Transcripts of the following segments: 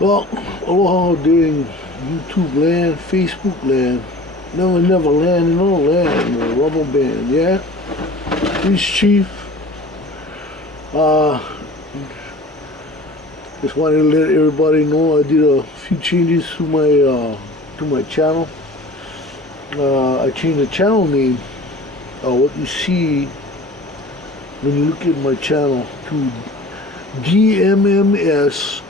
Well, aloha day, YouTube land, Facebook land, never land, no land, no rubber band, yeah? Peace, Chief. Just wanted to let everybody know I did a few changes to my channel. I changed the channel name. What you see when you look at my channel to DMMS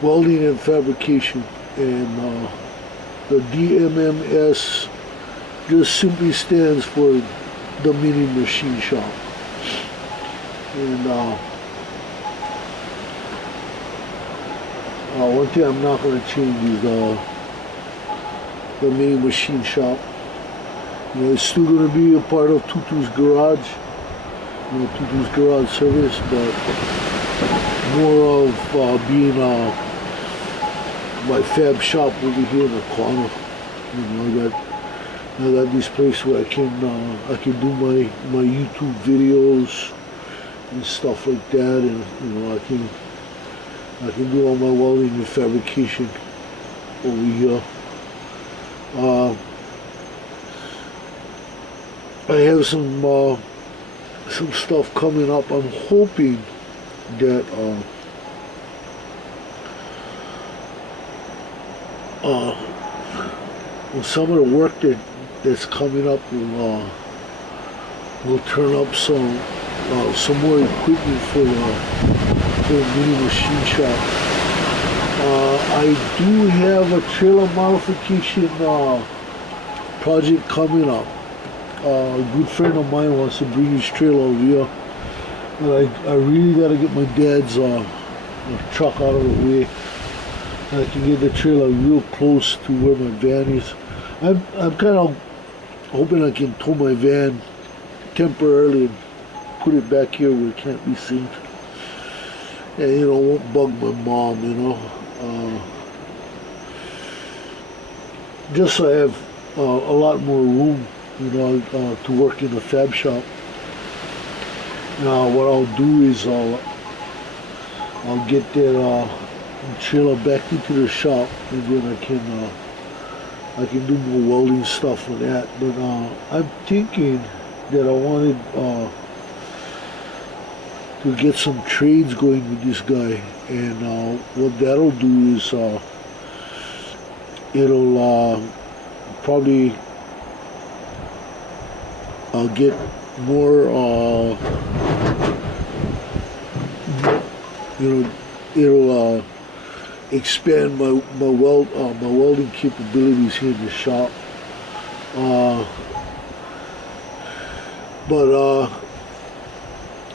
Welding and Fabrication, and the DMMS just simply stands for the mini machine shop. And one thing I'm not going to change is the mini machine shop. You know, it's still going to be a part of Tutu's Garage, you know, Tutu's Garage service, but more of being my fab shop over here in the corner. You know, I got this place where I can do my YouTube videos and stuff like that, and you know, I can do all my welding and fabrication over here. I have some stuff coming up. I'm hoping that some of the work that's coming up will turn up some more equipment for the mini machine shop. I do have a trailer modification project coming up. A good friend of mine wants to bring his trailer over here, and I really got to get my dad's truck out of the way. I can get the trailer real close to where my van is. I'm kind of hoping I can tow my van temporarily and put it back here where it can't be seen. And you know, won't bug my mom, you know. Just so I have a lot more room, you know, to work in the fab shop. Now what I'll do is I'll get that trailer back into the shop, and then I can do more welding stuff with that. But I'm thinking that I wanted to get some trades going with this guy, and what that'll do is it'll probably get more you know, it'll expand my welding capabilities here in the shop. But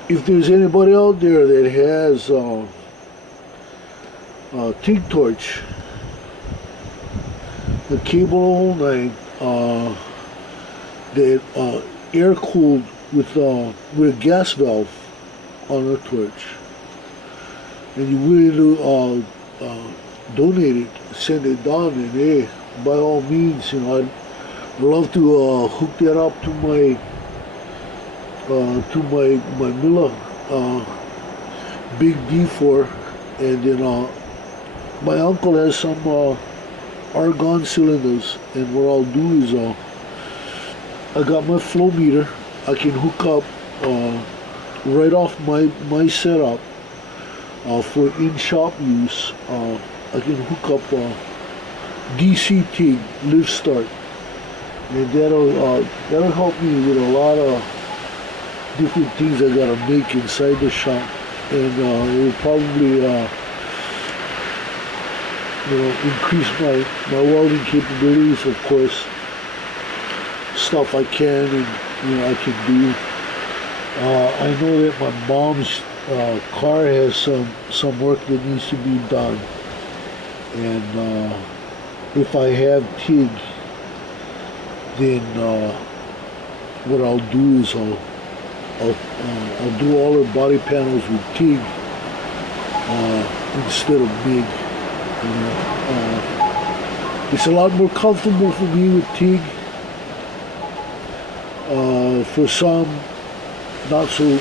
if there's anybody out there that has TIG torch, the cable line, that air cooled with a gas valve on a torch, and you're willing to donate it, send it down, and hey, by all means, you know, I'd love to hook that up to my Miller Big D4, and then my uncle has some argon cylinders, and what I'll do is I got my flow meter. I can hook up right off my setup. For in-shop use, I can hook up DC TIG lift start, and that'll help me with a lot of different things I gotta make inside the shop, and it will probably you know, increase my welding capabilities. Of course, stuff I can and you know I can do. I know that my mom's car has some work that needs to be done, and if I have TIG, then what I'll do is I'll do all her body panels with TIG instead of MIG. You know, it's a lot more comfortable for me with TIG. For some, not so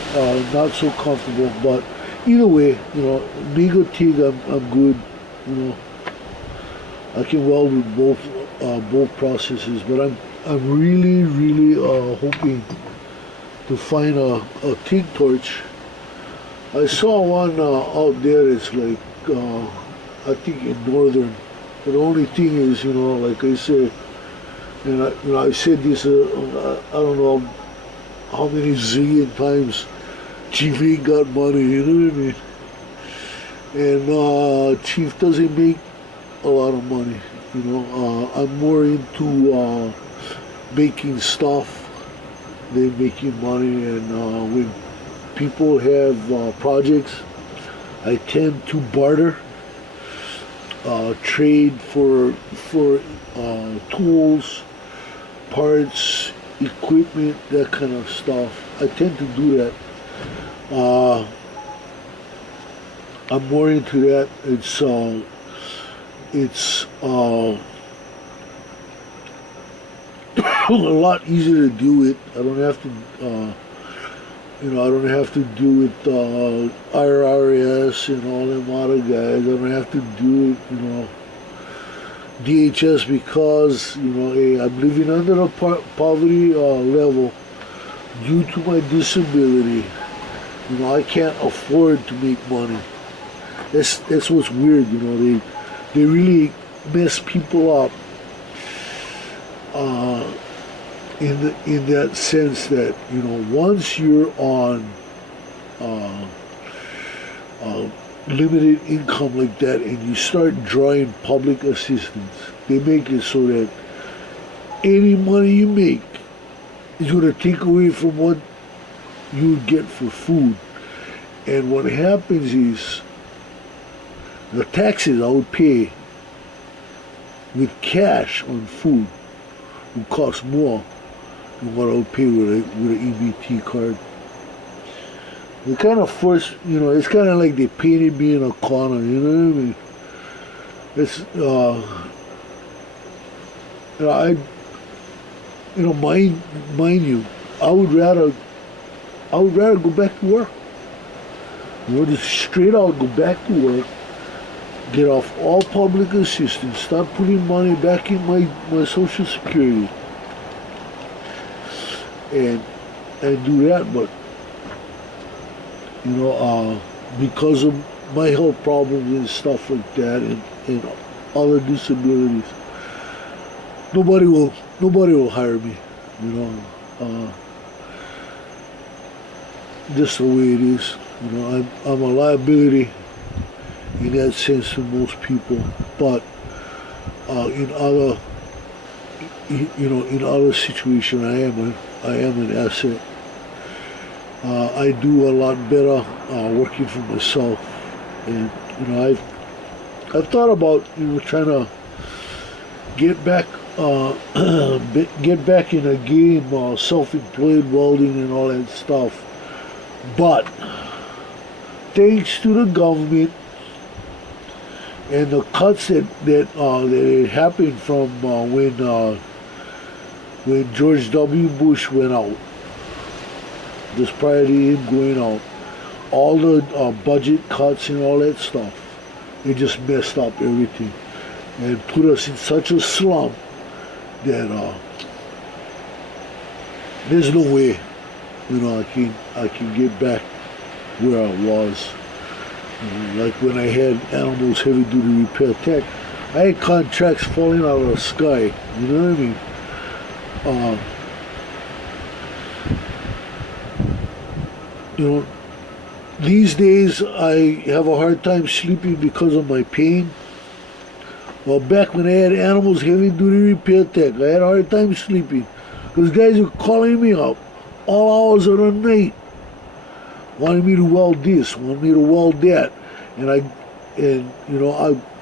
comfortable, but either way, MIG or TIG, I'm good. You know, I can weld with both processes, but I'm really hoping to find a TIG torch. I saw one out there. It's like I think in northern. But the only thing is, like I said, and I said this. I don't know how many zillion times. Chief ain't got money. You know what I mean? And Chief doesn't make a lot of money. I'm more into making stuff than making money. And when people have projects, I tend to barter, trade for tools, parts, equipment, that kind of stuff. I tend to do that. I'm more into that. It's a lot easier to deal with. I don't have to. I don't have to do with IRS and all them other guys. I don't have to do it, DHS because, hey, I'm living under the poverty level due to my disability. I can't afford to make money. That's what's weird, they really mess people up in that sense that, once you're on limited income like that and you start drawing public assistance, they make it so that any money you make is going to take away from what you would get for food. And what happens is the taxes I would pay with cash on food would cost more than what I would pay with an EBT card. They kind of force, it's kind of like they painted me in a corner, you know what I mean? It's, mind you, I would rather go back to work. Just straight out go back to work, get off all public assistance, start putting money back in my Social Security, and do that. But because of my health problems and stuff like that, and other disabilities, nobody will hire me. Just the way it is. I'm a liability in that sense to most people, but in other situations, I am an asset. I do a lot better working for myself, and I've thought about trying to get back in a game, self-employed welding and all that stuff, but thanks to the government and the cuts that happened from when George W. Bush went out, just prior to him going out, all the budget cuts and all that stuff, it just messed up everything and put us in such a slump that there's no way, I can get back where I was. Like when I had Animals Heavy Duty Repair Tech, I had contracts falling out of the sky. You know what I mean? These days I have a hard time sleeping because of my pain. Well, back when I had Animals Heavy Duty Repair Tech, I had a hard time sleeping because guys were calling me up all hours of the night, wanted me to weld this, wanted me to weld that, and I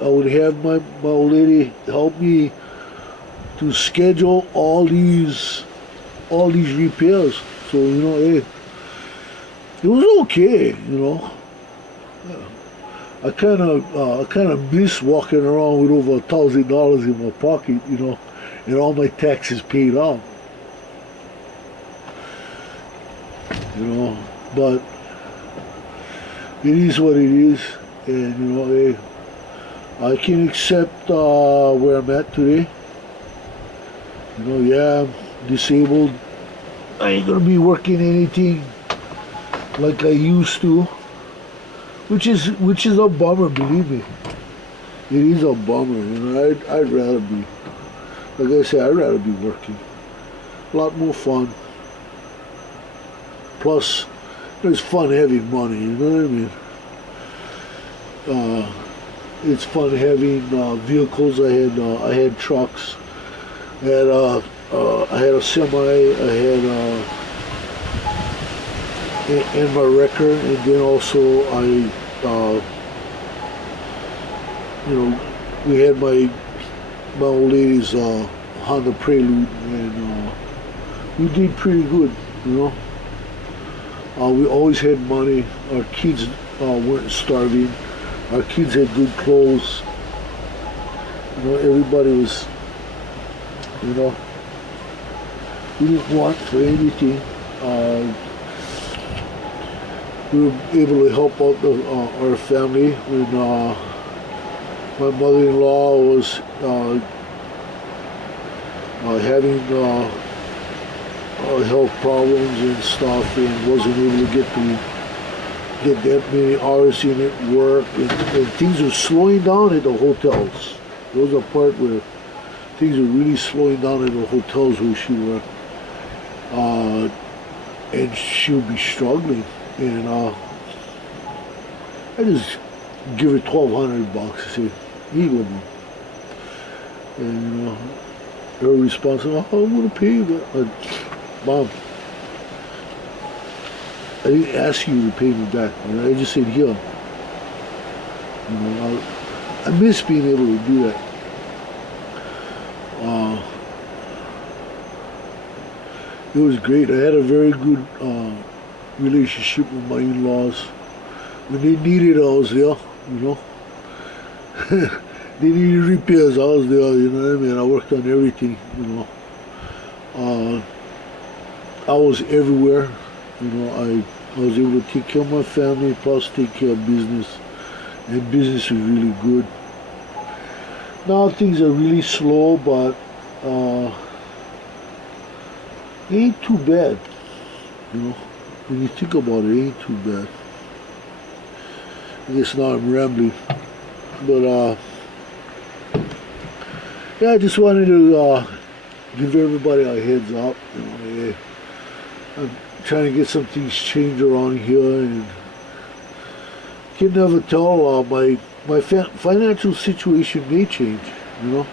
would have my old lady help me to schedule all these repairs. So hey, it was okay. I kind of miss walking around with over $1,000 in my pocket, and all my taxes paid off. But it is what it is, and hey, I can accept where I'm at today. Yeah, I'm disabled. I ain't gonna be working anything like I used to, which is a bummer. Believe me, it is a bummer. I'd rather be, like I said, I'd rather be working. A lot more fun. Plus, it's fun having money. You know what I mean? It's fun having vehicles. I had trucks. I had a semi. I had and my wrecker, and then also we had my old lady's Honda Prelude, and we did pretty good. We always had money. Our kids weren't starving. Our kids had good clothes. Everybody was, we didn't want for anything. We were able to help out our family when my mother-in-law was having health problems and stuff, and wasn't able to get that many hours in at work, and things were slowing down at the hotels. There was a part where things were really slowing down at the hotels where she worked, and she would be struggling, and I just give her $1,200 and say, here you go, Mom. And her response, I'm gonna pay you, but Mom, I didn't ask you to pay me back. I just said, here. I miss being able to do that. It was great. I had a very good relationship with my in-laws. When they needed, I was there. They needed repairs, I was there. What I mean? I worked on everything. I was everywhere. I was able to take care of my family, plus take care of business, and business is really good. Now things are really slow, but it ain't too bad. When you think about it, it ain't too bad. I guess now I'm rambling, but yeah, I just wanted to give everybody a heads up. I'm trying to get some things changed around here, and can never tell. My financial situation may change, and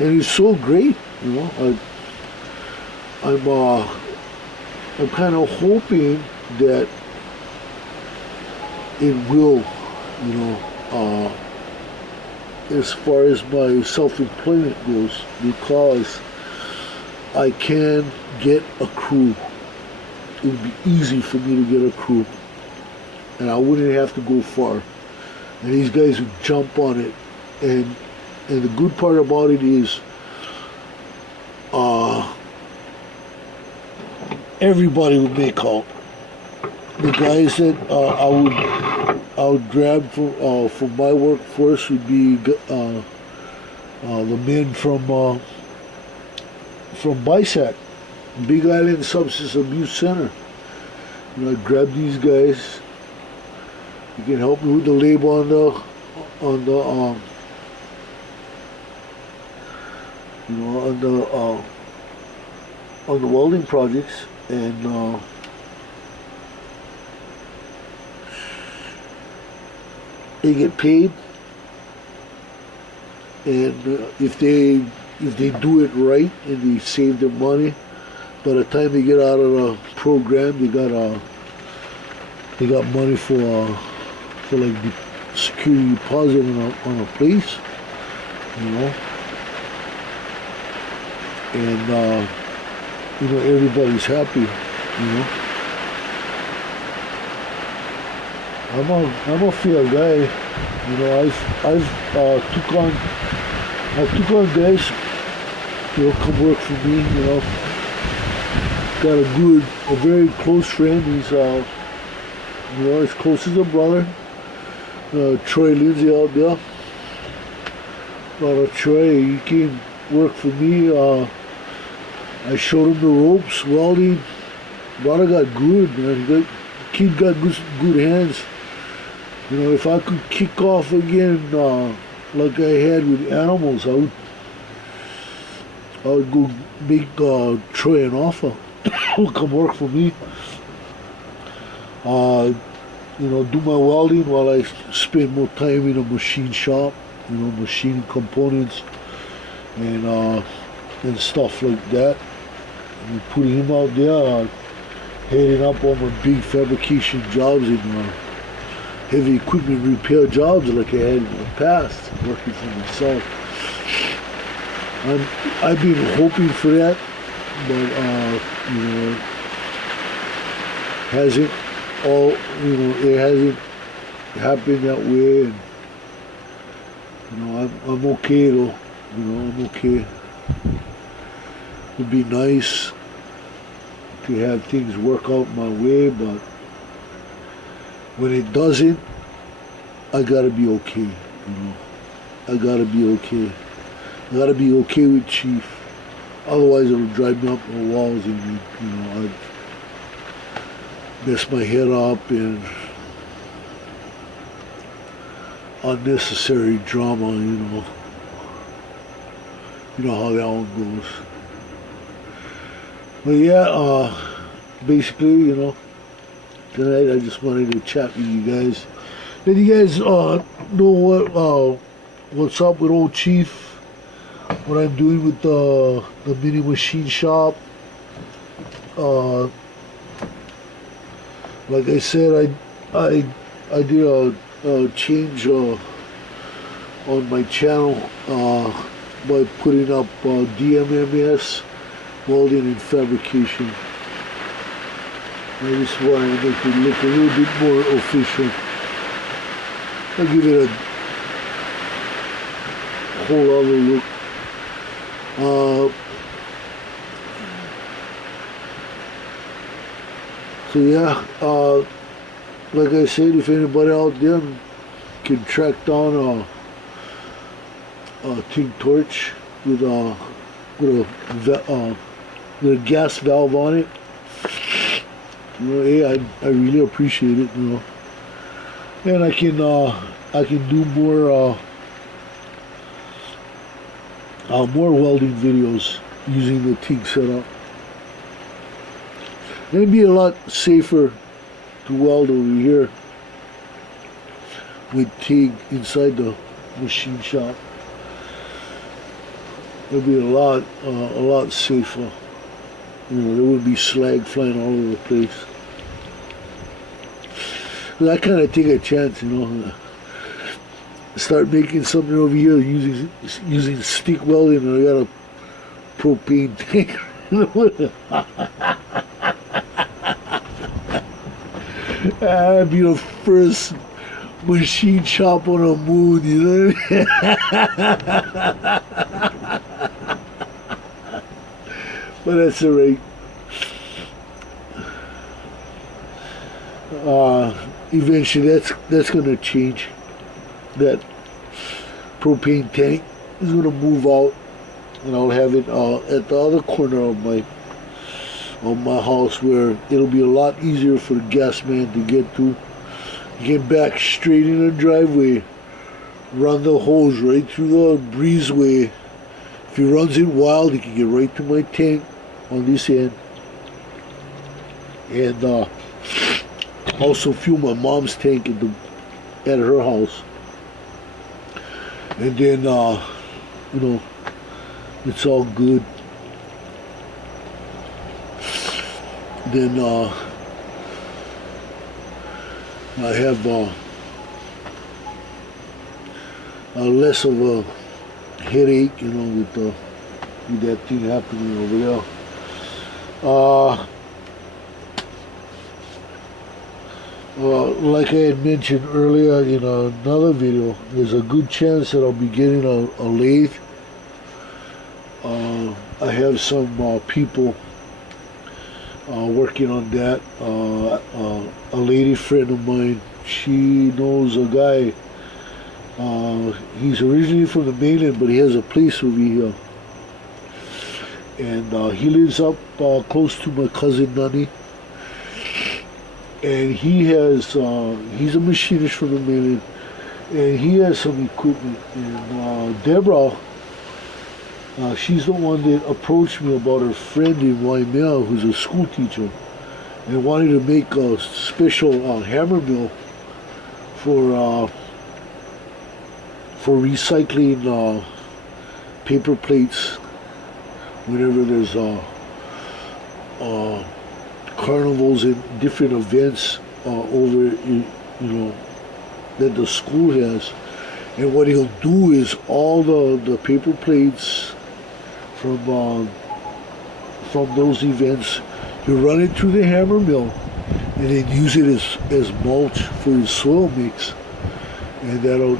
and it's so great, I'm kind of hoping that it will, as far as my self-employment goes, because I can get a crew. It would be easy for me to get a crew, and I wouldn't have to go far, and these guys would jump on it. And the good part about it is everybody would make out. The guys that I would grab for my workforce would be the men from BISAC, Big Island Substance Abuse Center. I'd grab these guys. You can help me with the labor on the welding projects, and they get paid, and if they do it right and they save their money, by the time they get out of the program, they got money for like the security deposit on a place, and everybody's happy, I'm a fair guy, I took on guys, come work for me, got a very close friend. He's as close as a brother. Troy Lindsay out there. Troy, he came work for me. I showed him the ropes, welding. Brother got good, man. Kid got good hands. If I could kick off again like I had with animals, I would go make Troy an offer. Come work for me. Do my welding while I spend more time in a machine shop, machining components and stuff like that. And putting him out there, heading up all my big fabrication jobs and heavy equipment repair jobs like I had in the past, working for myself. I've been hoping for that, but hasn't it hasn't happened that way, and I'm okay though. I'm okay. It'd be nice to have things work out my way, but when it doesn't, I gotta be okay. I gotta be okay. I gotta be okay with Chief. Otherwise, it'll drive me up the walls, and I'd mess my head up and unnecessary drama. You know how that one goes. But yeah, basically, tonight I just wanted to chat with you guys. Let you guys know what's up with old Chief, what I'm doing with the mini machine shop. Like I said, I did a change on my channel by putting up DMMS, Welding and Fabrication. I just wanted to make it look a little bit more official. I'll give it a whole other look. So yeah, like I said, if anybody out there can track down a TIG torch with a gas valve on it, hey, I really appreciate it, and I can do more welding videos using the TIG setup. It'd be a lot safer to weld over here with TIG inside the machine shop. It'd be a lot safer. There wouldn't be slag flying all over the place. But I kind of take a chance, Start making something over here using stick welding, and I got a propane tank. I'd be the first machine shop on the moon, But that's alright. Eventually that's gonna change. That propane tank is gonna move out, and I'll have it at the other corner of my house, where it'll be a lot easier for the gas man to get to. Get back straight in the driveway, run the hose right through the breezeway. If he runs it wild, he can get right to my tank on this end, and also fuel my mom's tank at her house. And then it's all good. Then I have less of a headache, with that thing happening over there. Like I had mentioned earlier in another video, there's a good chance that I'll be getting a lathe. I have some people working on that. A lady friend of mine, she knows a guy. He's originally from the mainland, but he has a place over here. And he lives up close to my cousin Nani. And he's a machinist from the mainland. And he has some equipment. And Deborah, she's the one that approached me about her friend in Waimea who's a school teacher and wanted to make a special hammer mill for recycling paper plates whenever there's carnivals and different events over that the school has. And what he'll do is all the paper plates from those events, he'll run it through the hammer mill and then use it as mulch for his soil mix. And that'll,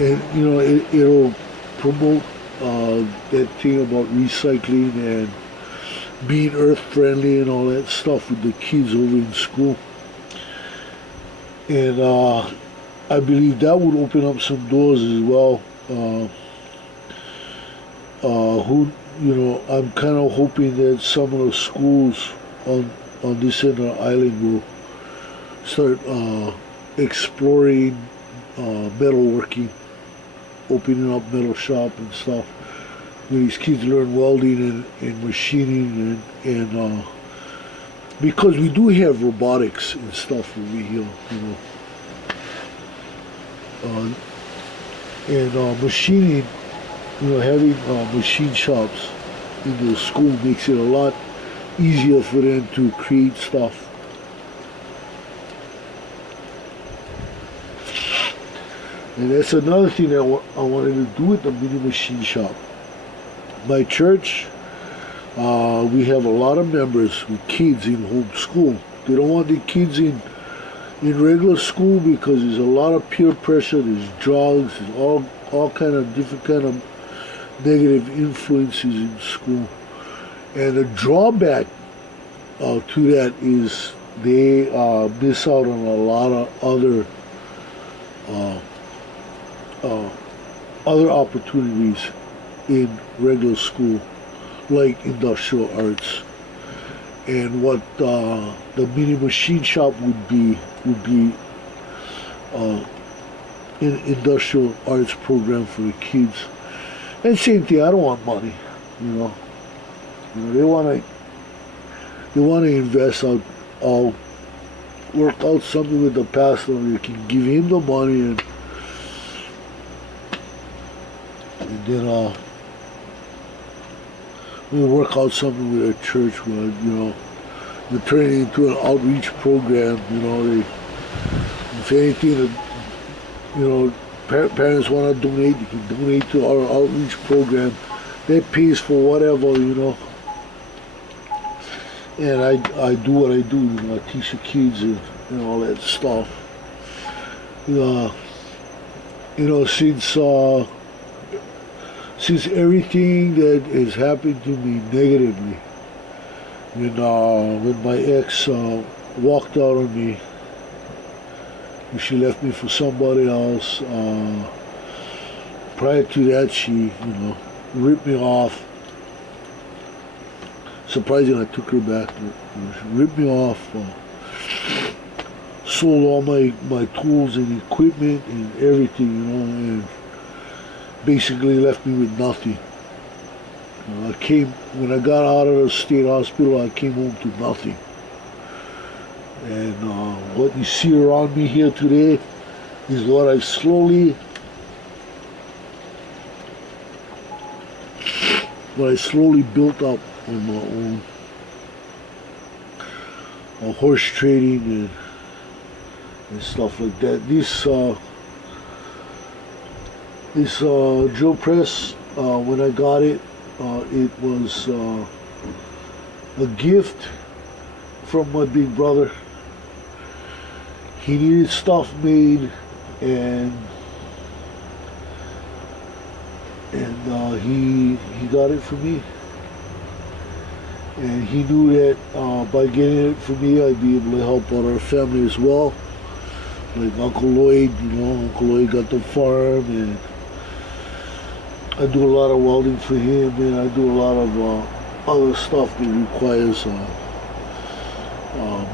it'll promote that thing about recycling and being earth friendly and all that stuff with the kids over in school. And I believe that would open up some doors as well. I'm kind of hoping that some of the schools on this end of the island will start exploring metalworking, opening up metal shop and stuff, where these kids learn welding and machining and because we do have robotics and stuff over here, and machining, having machine shops in the school makes it a lot easier for them to create stuff. And that's another thing that I wanted to do with the mini machine shop. My church, we have a lot of members with kids in home school. They don't want the kids in regular school because there's a lot of peer pressure, there's drugs, there's all kind of different kind of negative influences in school. And the drawback to that is they miss out on a lot of other opportunities in regular school, like industrial arts. And what the mini machine shop would be an industrial arts program for the kids. And same thing, I don't want money, they want to invest. I'll work out something with the pastor. You can give him the money and then we work out something with a church where, we're turning it into an outreach program, if anything, parents want to donate, you can donate to our outreach program. That pays for whatever, And I do what I do, I teach the kids and all that stuff. Since everything that has happened to me negatively, when my ex walked out on me, and she left me for somebody else, prior to that she, ripped me off. Surprising I took her back, but she ripped me off, sold all my tools and equipment and everything, and basically left me with nothing. When I got out of the state hospital, I came home to nothing. And what you see around me here today is what I slowly built up on my own. Horse trading and stuff like that. This drill press, when I got it, it was a gift from my big brother. He needed stuff made, and he got it for me. And he knew that by getting it for me, I'd be able to help out our family as well. Like Uncle Lloyd, Uncle Lloyd got the farm, and I do a lot of welding for him, and I do a lot of other stuff that requires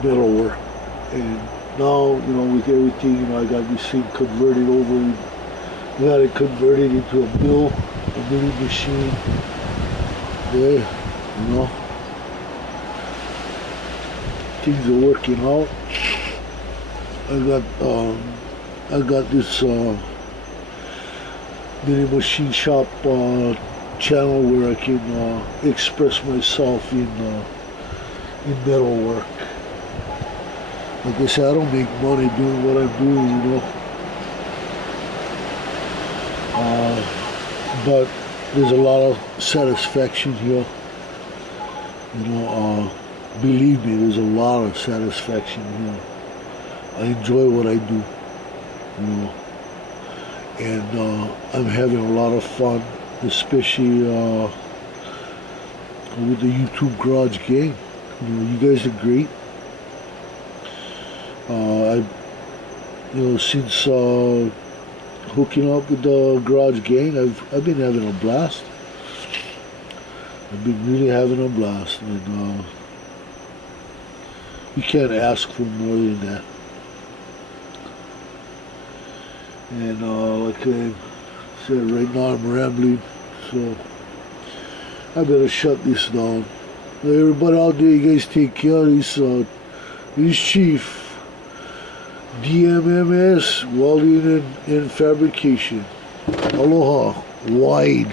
metal work. And now, with everything, I got this thing converted over. We got it converted into a milling machine. There, things are working out. I got this mini machine shop channel where I can express myself in metal work. Like I said, I don't make money doing what I'm doing, but there's a lot of satisfaction here. Believe me, there's a lot of satisfaction here. I enjoy what I do, and I'm having a lot of fun, especially with the YouTube Garage Gang. You guys are great. Since hooking up with the Garage Gang, I've been having a blast. I've been really having a blast, and you can't ask for more than that. And like I said, right now I'm rambling, so I better shut this down. Everybody out there, you guys take care. This Chief, DMMS, Welding and Fabrication. Aloha, wide.